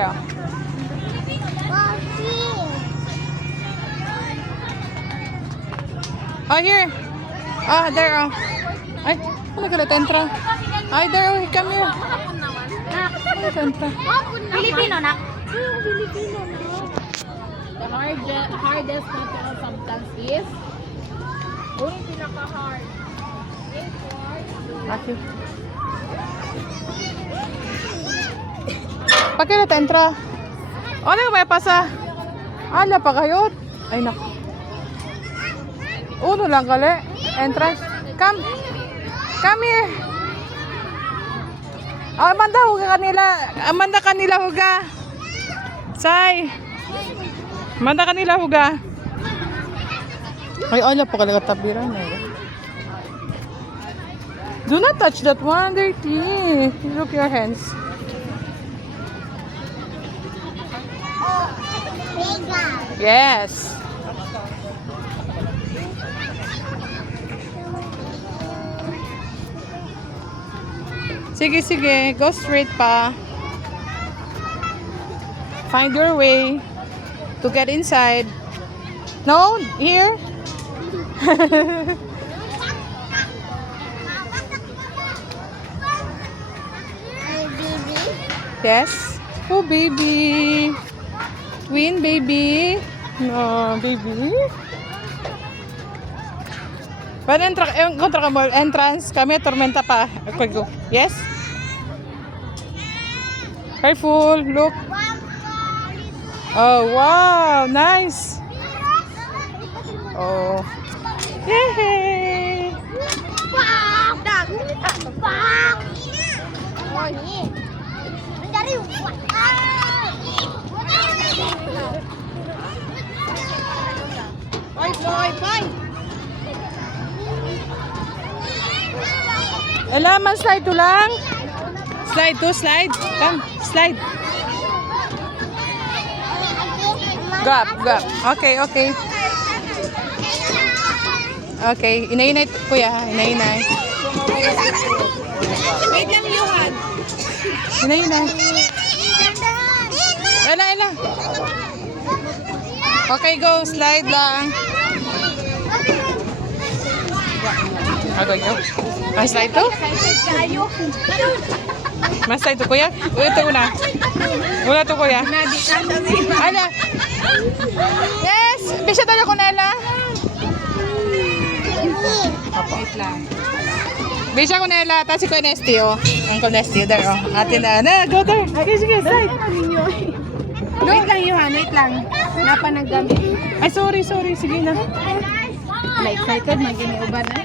there. Oh, here. Oh, there. Oh. Ay, ano ka entra? Ay, there. Oh, come here. Ano ka entra? Filipino na. The hardest natural substance is yung pinaka-hard. Okay. Pagkailan entra? Oh, ano may pasa? Ala pa kayo? Ay, naku. Uno lang kali. Entrance. Come. Come here. Oh, Amanda, huga kanila. Amanda kanila huga. Say. Amanda kanila huga. Ay, ala pa kali katabiran. Do not touch that one, dirty. Look your hands. Yes. Sige, sige. Go straight pa. Find your way to get inside. No? Here? Yes. Oh, baby. Twin, baby. No, baby. Pwede kontra ka mo entrance. Kami, tormenta pa. Okay, go. Yes? Careful. Look. Oh, wow. Nice. Oh. Yay! Elaman, slide to lang. Slide to, slide. Come, slide. Go up, go up. Okay, okay. Okay, inay-inay kuya, inay-inay. Wait lang, Johan. Inay-inay. Ela, ela. Okay, go, slide lang. Okay, go. Mas slide to? Mas slide to, kuya? Ito una. Una to, kuya. Ala. Yes! Bisa tayo ko nela. Wait lang. Bisa ko nela. Tapos si Kuya Nesty, oh. Uncle Nesty, there, oh. Atin na. Go there. Okay, sige, slide. Wait lang, Johan. Wait lang. Napa naggamit. Ay, sorry. Sige na. Na-excited. Maginiuban na.